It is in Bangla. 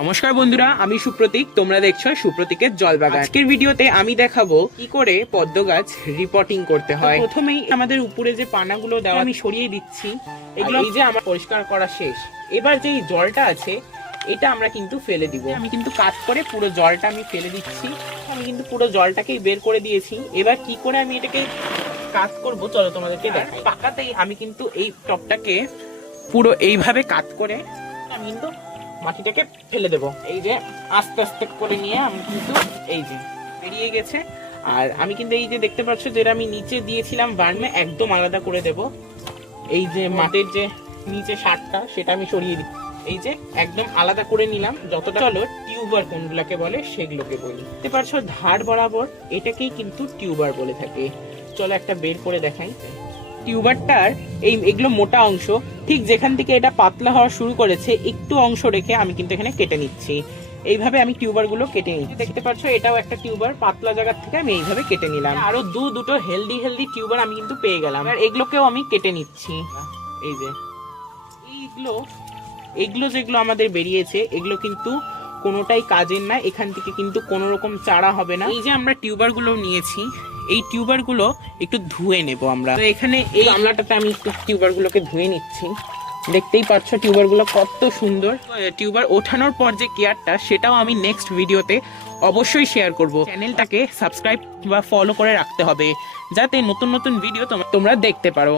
নমস্কার বন্ধুরা, আমি সুপ্রতীক। তোমরা দেখছো সুপ্রতীকের জল বাগান। আজকের ভিডিওতে আমি দেখাবো কি করে পদ্ম গাছ রিপোর্টিং করতে হয়। প্রথমেই আমাদের উপরে যে পানাগুলো দেওয়া আমি সরিয়ে দিচ্ছি। এগুলো এই যে আমার পরিষ্কার করা শেষ। এবার যে জলটা আছে এটা আমরা কিন্তু ফেলে দিব। আমি কিন্তু কাট করে পুরো জলটা আমি ফেলে দিচ্ছি। আমি কিন্তু পুরো জলটাকেই বের করে দিয়েছি। এবার কি করে আমি এটাকে কাজ করব চলো তোমাদেরকে দেখাই। পাকাতেই আমি কিন্তু এই টপটাকে পুরো এইভাবে কাট করে আমি কিন্তু মাটিটাকে ফেলে দেব। এই যে আস্তে আস্তে করে নিয়ে আমি কিন্তু এই যে বেরিয়ে গেছে। আর আমি কিন্তু এই যে দেখতে পাচ্ছ যেটা আমি নিচে দিয়েছিলাম বার্মে একদম আলাদা করে দেব। এই যে মাটির যে নিচে সারটা সেটা আমি সরিয়ে দিই। এই যে একদম আলাদা করে নিলাম যতটা। চলো টিউবার কোনগুলোকে বলে সেগুলোকে বলি। দেখতে পাচ্ছ ধার বরাবর এটাকেই কিন্তু টিউবার বলে থাকে। চলো একটা বের করে দেখাই। টিউবারটার এগুলো মোটা অংশ, ঠিক যেখান থেকে এটা পাতলা হওয়া শুরু করেছে একটু অংশ রেখে আমি কিন্তু এখানে কেটে নিচ্ছি। এইভাবে আমি টিউবার গুলো কেটে নিচ্ছি। দেখতে পাচ্ছ এটাও একটা টিউবার, পাতলা জায়গা থেকে আমি এইভাবে কেটে নিলাম। আরো দুটো হেলদি টিউবার আমি কিন্তু পেয়ে গেলাম। আর এগুলোকেও আমি কেটে নিচ্ছি। এই যে এগুলো যেগুলো আমাদের বেরিয়েছে এগুলো কিন্তু কোনোটাই কাজের না। এখান থেকে কিন্তু কোনো রকম চারা হবে না। এই যে আমরা টিউবার গুলো নিয়েছি, এই টিউবার গুলো একটু ধুয়ে নেব আমরা। তো এখানে এই গামলাটাতে আমি একটু টিউবার গুলোকে ধুয়ে নিচ্ছি। দেখতেই পাচ্ছ টিউবার গুলো কত সুন্দর। টিউবার ওঠানোর পর যে কেয়ারটা সেটাও আমি নেক্সট ভিডিওতে অবশ্যই শেয়ার করব। চ্যানেলটাকে সাবস্ক্রাইব বা ফলো করে রাখতে হবে যাতে নতুন নতুন ভিডিও তোমরা দেখতে পারো।